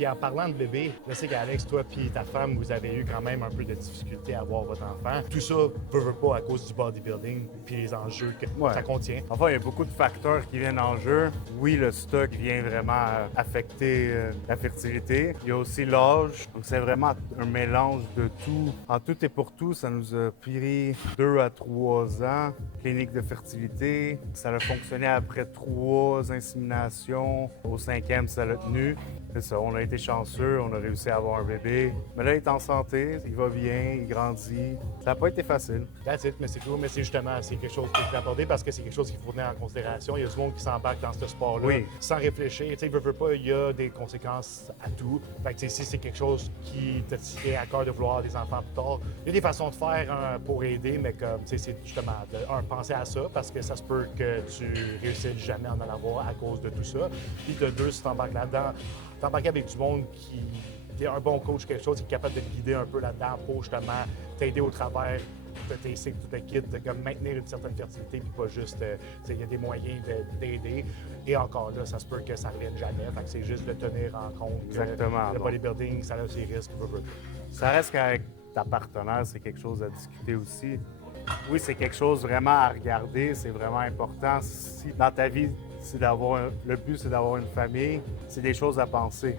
Puis en parlant de bébé, je sais qu'Alex, toi puis ta femme, vous avez eu quand même un peu de difficulté à avoir votre enfant. Tout ça veut pas à cause du bodybuilding puis les enjeux que Ouais. ça contient. Enfin, il y a beaucoup de facteurs qui viennent en jeu. Oui, le stock vient vraiment affecter la fertilité. Il y a aussi l'âge. Donc, c'est vraiment un mélange de tout. En tout et pour tout, ça nous a pris 2 à 3 ans. Clinique de fertilité. Ça a fonctionné après 3 inséminations. Au 5e, ça l'a tenu. C'est ça, on a été chanceux, on a réussi à avoir un bébé. Mais là, il est en santé, il va bien, il grandit. Ça n'a pas été facile. That's it, mais c'est tout. Mais c'est justement, c'est quelque chose que je voulais aborder parce que c'est quelque chose qu'il faut tenir en considération. Il y a du monde qui s'embarque dans ce sport-là Oui. sans réfléchir. Tu sais, veut pas, il y a des conséquences à tout. Fait que, tu sais, si c'est quelque chose qui te tient à cœur de vouloir des enfants plus tard, il y a des façons de faire pour aider, mais comme, tu sais, c'est justement, penser à ça parce que ça se peut que tu réussisses jamais à en avoir à cause de tout ça. Puis de deux, si t'embarques là-dedans, t'embarques avec du monde qui est un bon coach, quelque chose qui est capable de te guider un peu là-dedans pour justement t'aider au travers de tes cycles, de tes kits, de comme maintenir une certaine fertilité, puis pas juste, il y a des moyens d'aider. Et encore là, ça se peut que ça ne revienne jamais. Fait que c'est juste de tenir en compte Exactement. que le bodybuilding, ça a ses risques. Ça reste qu'avec ta partenaire, c'est quelque chose à discuter aussi. Oui, c'est quelque chose vraiment à regarder, c'est vraiment important. Si dans ta vie, le but, c'est d'avoir une famille, c'est des choses à penser.